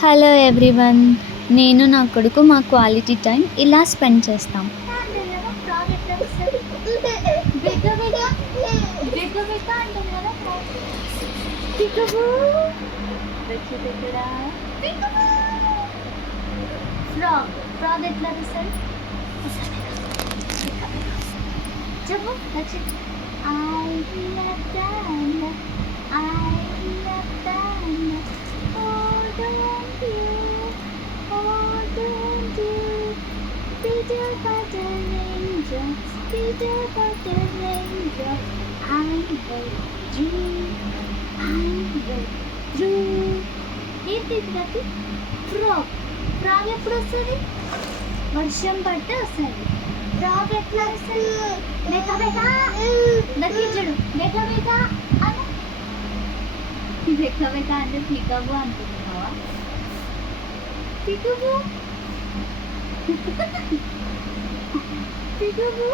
Hello everyone, నేను నా కొడుకు మా క్వాలిటీ టైం ఇలా స్పెండ్ చేస్తాం. ఫ్రాగ్ ఎట్లా తీస్తాడు చెప్పు. I love Dana, I love Dana. Oh, don't you, Peter Butter Raindrop, Peter Butter Raindrop. I hate you, I hate you. ఏంటి ఇది? ఫ్రాగ్. ఫ్రాగ్ ఎప్పుడు వస్తుంది? వర్షం పట్టే వస్తుంది. ఫ్రాగ్ ఎట్లా వస్తుంది? బేకా బేకా దక్కించడు. బేకా బేకా అను. బేకా బేకా అంటే పీకబు అనుకుంటున్నావా? పీకబు పీకబు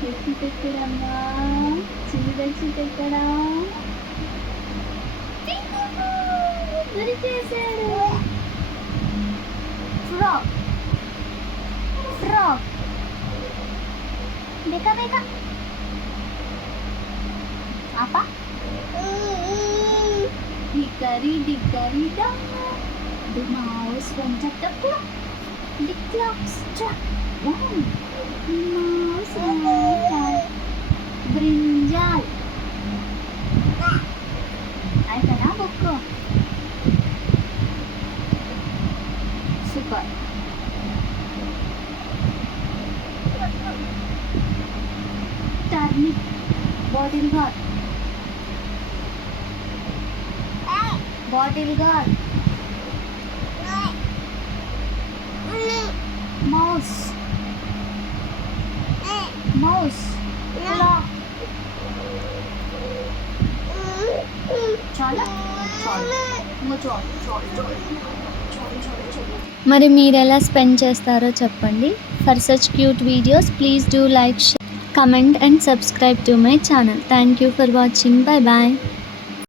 బెడ్షీట్ ఎక్కడమ్మా? చిన్న బెడ్షీట్ ఎక్కడా? పీకబు దొరికేసాడు. ఫ్రాగ్ ఫ్రాగ్ देखा देखा apa dikari dong. The mouse went at the clock. The clock struck one. The mouse went at brinjal. అయిపోయినా book super. Turnip, bottle guard, bottle guard, mouse, mouse, clock. చాలా మరి మీరు ఎలా స్పెండ్ చేస్తారో చెప్పండి. For such cute videos please do like, comment and subscribe to my channel. Thank you for watching. Bye bye.